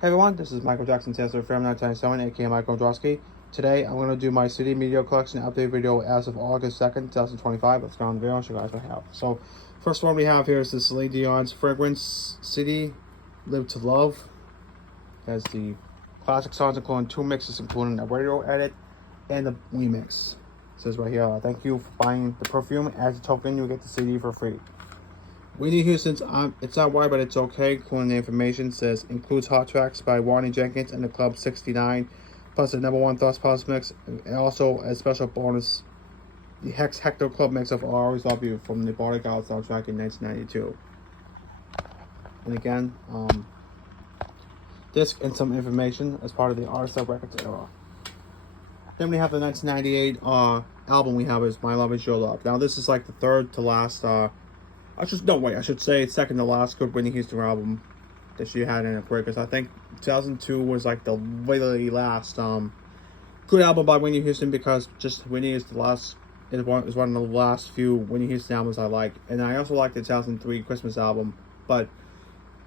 Hey everyone, this is Michael Jackson Taylor from 1997, aka Michael Drosky. Today I'm going to do my CD Media Collection update video as of August 2nd, 2025. Let's go on the video and show you guys what I have. So, first one we have here is this Celine Dion's Fragrance CD, Live to Love. It has the classic songs including two mixes, including a radio edit and a remix. It says right here, thank you for buying the perfume. As a token, you'll get the CD for free. Whitney Houston's It's Not Why But It's Okay, including the information, says includes hot tracks by Ronnie Jenkins and the Club 69, plus the #1 Thoughts Pulse mix, and also a special bonus, the Hex Hector Club mix of I'll Always Love You from the Bodyguard soundtrack in 1992. And again, disc and some information as part of the RSL Records era. Then we have the 1998 album we have is My Love Is Your Love. Now this is like the third to last I should say second to last good Whitney Houston album that she had in her career, because I think 2002 was like the really last good album by Whitney Houston, because just Whitney is one of the last few Whitney Houston albums I like. And I also like the 2003 Christmas album, but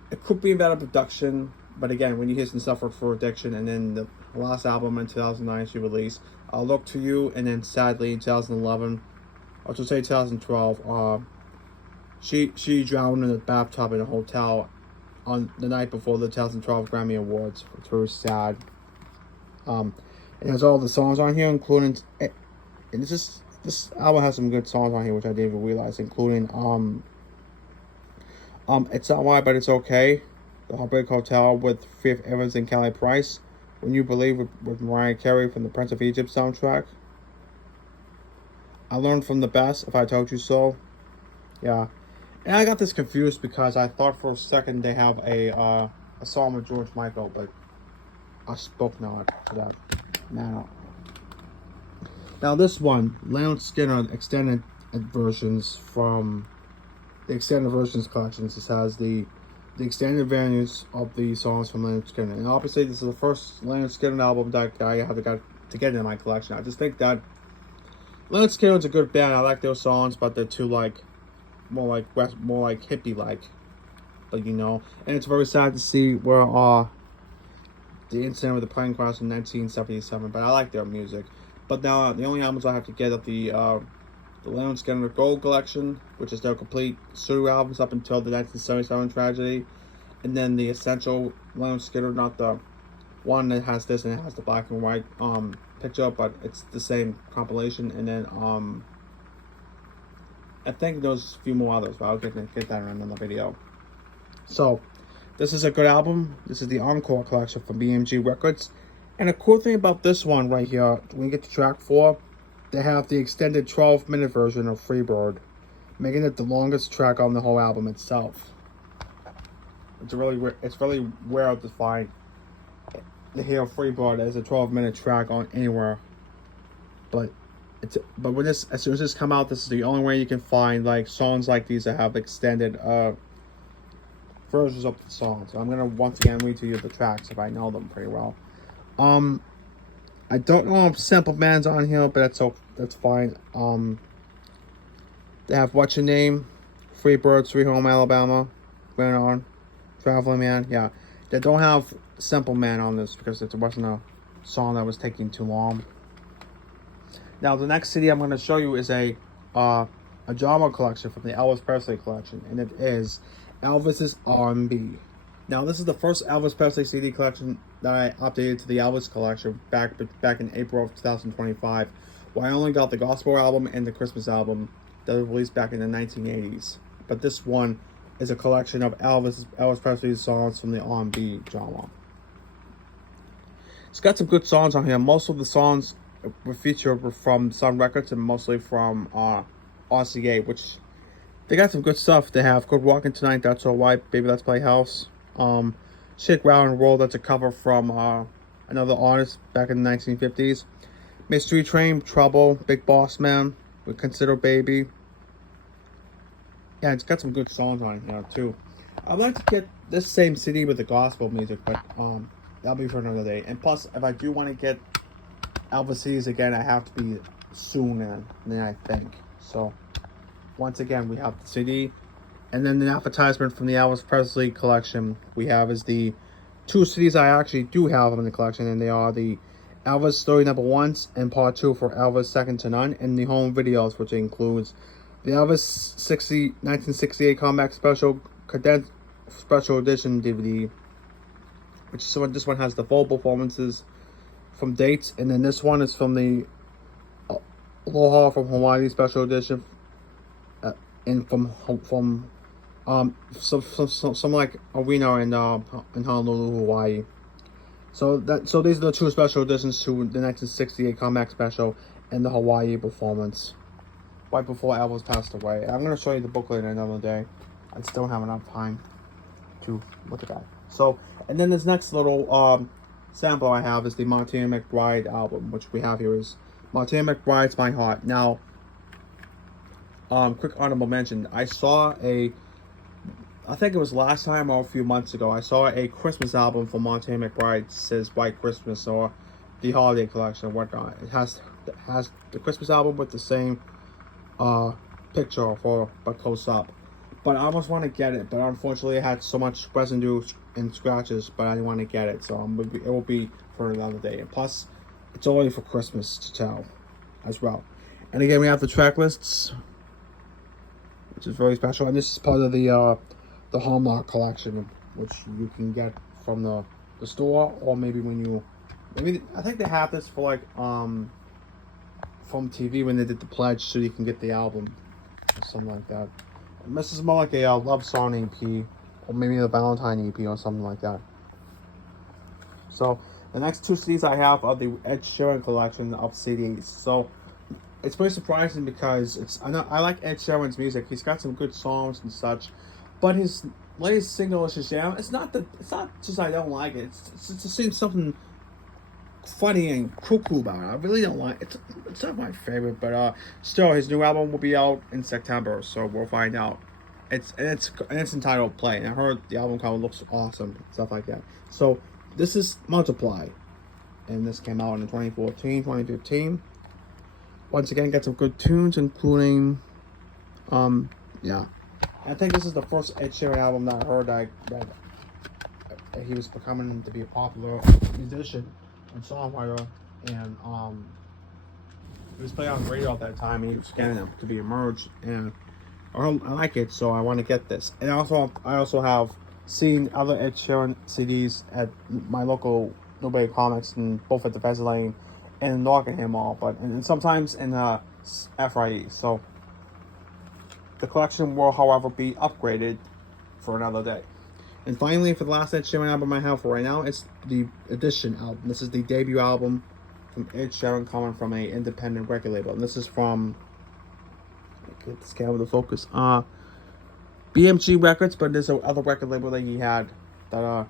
it could be a better production. But again, Whitney Houston suffered for addiction, and then the last album in 2009 she released I'll Look to You, and then sadly in 2011, I should say 2012, She drowned in a bathtub in a hotel on the night before the 2012 Grammy Awards, which was sad. It has all the songs on here, including, and this album has some good songs on here, which I didn't even realize, including It's Not Why But It's Okay, The Heartbreak Hotel with Faith Evans and Kelly Price, When You Believe with Mariah Carey from the Prince of Egypt soundtrack, I Learned From the Best, If I Told You So. Yeah. And I got this confused because I thought for a second they have a song with George Michael, but I spoke not to that. Now this one, Leonard Skinner extended versions from the extended versions collections. This has the extended variants of the songs from Leonard Skinner, and obviously this is the first Leonard Skinner album that I have got to get in my collection. I just think that Leonard Skinner is a good band. I like their songs, but they're too more like hippie like, but you know. And it's very sad to see where the incident with the plane crash in 1977. But I like their music. But now the only albums I have to get are the Leonard Skinner Gold Collection, which is their complete studio albums up until the 1977 tragedy, and then the Essential Leonard Skinner, not the one that has this and it has the black and white picture, but it's the same compilation. And then I think there's a few more others, but I'll get that in another video. So, this is a good album. This is the Encore collection from BMG Records. And the cool thing about this one right here, when you get to track 4, they have the extended 12-minute version of Freebird, making it the longest track on the whole album itself. It's really rare to find the hear Freebird as a 12-minute track on anywhere, but as soon as this come out, this is the only way you can find like songs like these that have extended versions of the song. So I'm gonna once again read to you the tracks if I know them pretty well. I don't know if Simple Man's on here, but that's fine. They have What's Your Name, Free Bird, Sweet Home Alabama, Going On, Traveling Man. Yeah, they don't have Simple Man on this because it wasn't a song that was taking too long. Now, the next CD I'm going to show you is a drama collection from the Elvis Presley collection, and it is Elvis's R&B. Now, this is the first Elvis Presley CD collection that I updated to the Elvis collection back in April of 2025, where I only got the gospel album and the Christmas album that was released back in the 1980s. But this one is a collection of Elvis Presley's songs from the R&B genre. It's got some good songs on here. Most of the songs were featured from Sun Records and mostly from RCA, which they got some good stuff. They have Good Walking Tonight, That's Alright, Baby Let's Play House, Shake, Rattle and Roll, that's a cover from another artist back in the 1950s, Mystery Train, Trouble, Big Boss Man, We Consider Baby. Yeah, it's got some good songs on here too. I'd like to get this same CD with the gospel music, but that'll be for another day. And plus, if I do want to get Elvis CDs again, I have to be sooner than I think. So, once again, we have the CD. And then the advertisement from the Elvis Presley collection we have is the two CDs I actually do have in the collection, and they are the Elvis Story Number 1 and Part 2 for Elvis Second to None, and the home videos, which includes the Elvis 1968 Comeback Special Condensed Special Edition DVD, which is this one has the full performances from dates, and then this one is from the Aloha from Hawaii Special Edition, and from some like arena in Honolulu, Hawaii. So these are the two special editions to the 1968 Comeback Special and the Hawaii performance, right before Elvis passed away. I'm gonna show you the booklet another day. I just don't have enough time to look at that. So, and then this next little sample I have is the Martina McBride album, which we have here is Martina McBride's My Heart. Now, quick honorable mention, I think it was last time or a few months ago, I saw a Christmas album from Martina McBride. It says White Christmas or the Holiday Collection or whatnot. It has the Christmas album with the same picture but close up. But I almost want to get it, but unfortunately it had so much residue and scratches, but I didn't want to get it, so it will be for another day. And plus, it's only for Christmas to tell as well. And again, we have the track lists, which is very special, and this is part of the Hallmark collection, which you can get from the store, or maybe I think they have this for like from TV when they did the pledge, so you can get the album or something like that. And this is more like a love song EP, or maybe the Valentine EP or something like that. So the next two CDs I have are the Ed Sheeran collection of CDs. So it's pretty surprising because I like Ed Sheeran's music. He's got some good songs and such, but his latest single is Shazam. It's not just I don't like it. It's just something funny and cuckoo about it. I really don't like it. It's not my favorite, but still, his new album will be out in September, so we'll find out. It's entitled Play, and I heard the album cover looks awesome, stuff like that. So this is Multiply, and this came out in 2014, 2015. Once again, got some good tunes, including yeah. I think this is the first Ed Sheeran album that I heard that he was becoming to be a popular musician and songwriter, and he was playing on the radio at that time, and he was getting up to be emerged, and I like it, so I want to get this. And I also have seen other Ed Sheeran CDs at my local Newbury Comics, and both at the Pheasant Lane and Rockingham Mall, and sometimes in FRE. So the collection will, however, be upgraded for another day. And finally, for the last Ed Sheeran album I have for right now, it's the Edition album. This is the debut album from Ed Sheeran, coming from an independent record label. And this is from, get this camera to focus, BMG Records, but there's another record label that he had that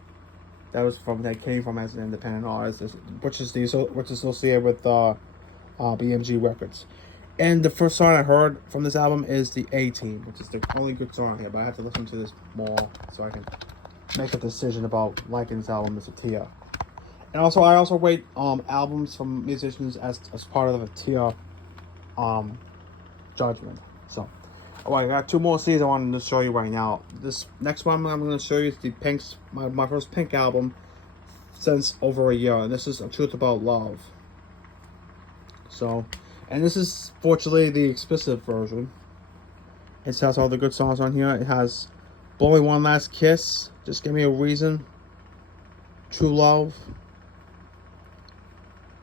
came from as an independent artist, which is associated with BMG Records. And the first song I heard from this album is the A-Team, which is the only good song here, but I have to listen to this more so I can make a decision about liking this album as a tier. And also, I also rate albums from musicians as part of a tier judgment. So, alright, I got two more CDs I wanted to show you right now. This next one I'm going to show you is the Pink's my first Pink album since over a year, and this is A Truth About Love. So, and this is fortunately the explicit version. It has all the good songs on here. It has Blow Me One Last Kiss, Just Give Me a Reason, True Love.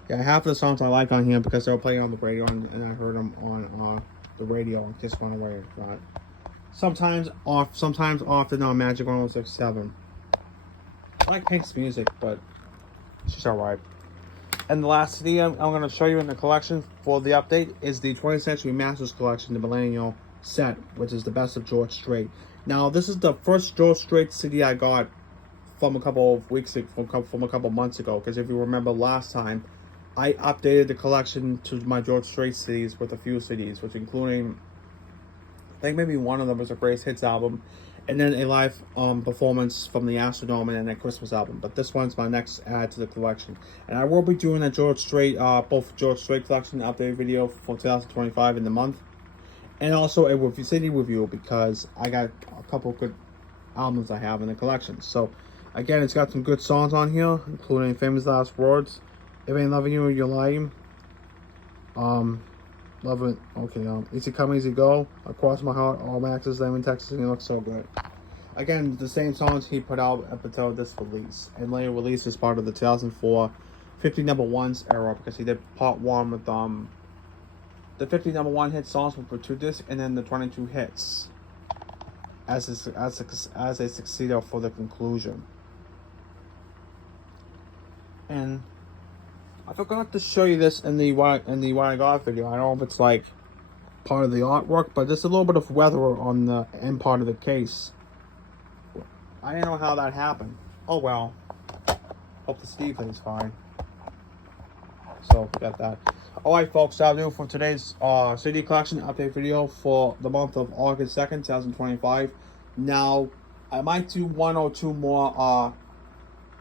Yeah, half of the songs I like on here because they were playing on the radio, and I heard them on the radio on Kiss 108. Right? Sometimes often on Magic 106.7. I like Pink's music, but she's alright. And the last CD I'm going to show you in the collection for the update is the 20th Century Masters Collection, the Millennial Set, which is the best of George Strait. Now, this is the first George Strait CD I got from a couple of weeks ago, from a couple months ago, because if you remember last time, I updated the collection to my George Strait CDs with a few CDs, which including, I think maybe one of them was a Greatest Hits album, and then a live performance from the Astrodome, and then a Christmas album. But this one's my next add to the collection. And I will be doing a George Strait, both George Strait collection update video for 2025 in the month, and also a CD review, because I got a couple good albums I have in the collection. So Again, it's got some good songs on here, including Famous Last Words, If Ain't Loving You, You're Lying. Love it. Okay, Easy Come, Easy Go, Across My Heart, All Maxes, Lemon, Texas, and You Look So Good. Again, the same songs he put out up until this release, and later released as part of the 2004 50 number ones era, because he did part 1 with the 50 number 1 hit songs for 2 discs, and then the 22 hits as a succeeder for the conclusion. And I forgot to show you this in the What I Got video. I don't know if it's like part of the artwork, but there's a little bit of weather on the end part of the case. I didn't know how that happened. Oh well. Hope the Steve thing's fine. So forget that. Alright folks, that'll do it for today's CD collection update video for the month of August 2nd, 2025. Now, I might do 1 or 2 more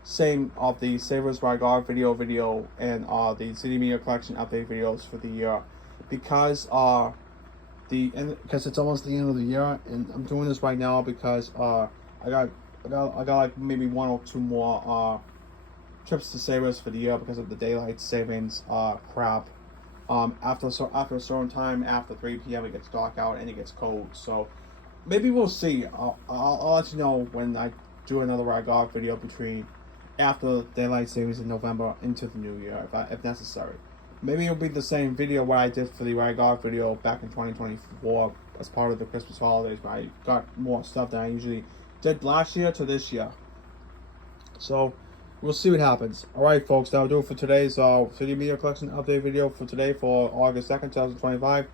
same of the Savers What I Got video and the CD media collection update videos for the year, because it's almost the end of the year, and I'm doing this right now because I got like maybe 1 or 2 more trips to Savers for the year because of the daylight savings crap. After a certain time, after 3 p.m. it gets dark out and it gets cold. So maybe we'll see. I'll let you know when I do another What I Got video between after daylight savings in November into the new year, if necessary. Maybe it'll be the same video what I did for the What I Got video back in 2024 as part of the Christmas holidays, where I got more stuff than I usually did last year to this year. So we'll see what happens. Alright folks, that'll do it for today's CD media collection update video for today for August 2nd, 2025.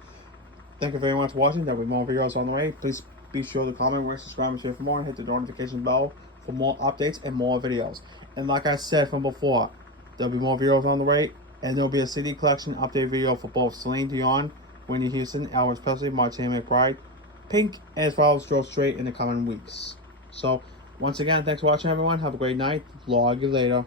Thank you very much for watching. There'll be more videos on the way. Please be sure to comment, rate, subscribe, and share for more, and hit the notification bell for more updates and more videos. And like I said from before, there'll be more videos on the way, and there'll be a CD collection update video for both Celine Dion, Whitney Houston, Elvis Presley, Martina McBride, Pink, as well as Joe Strait in the coming weeks. So, once again, thanks for watching everyone. Have a great night. Vlog you later.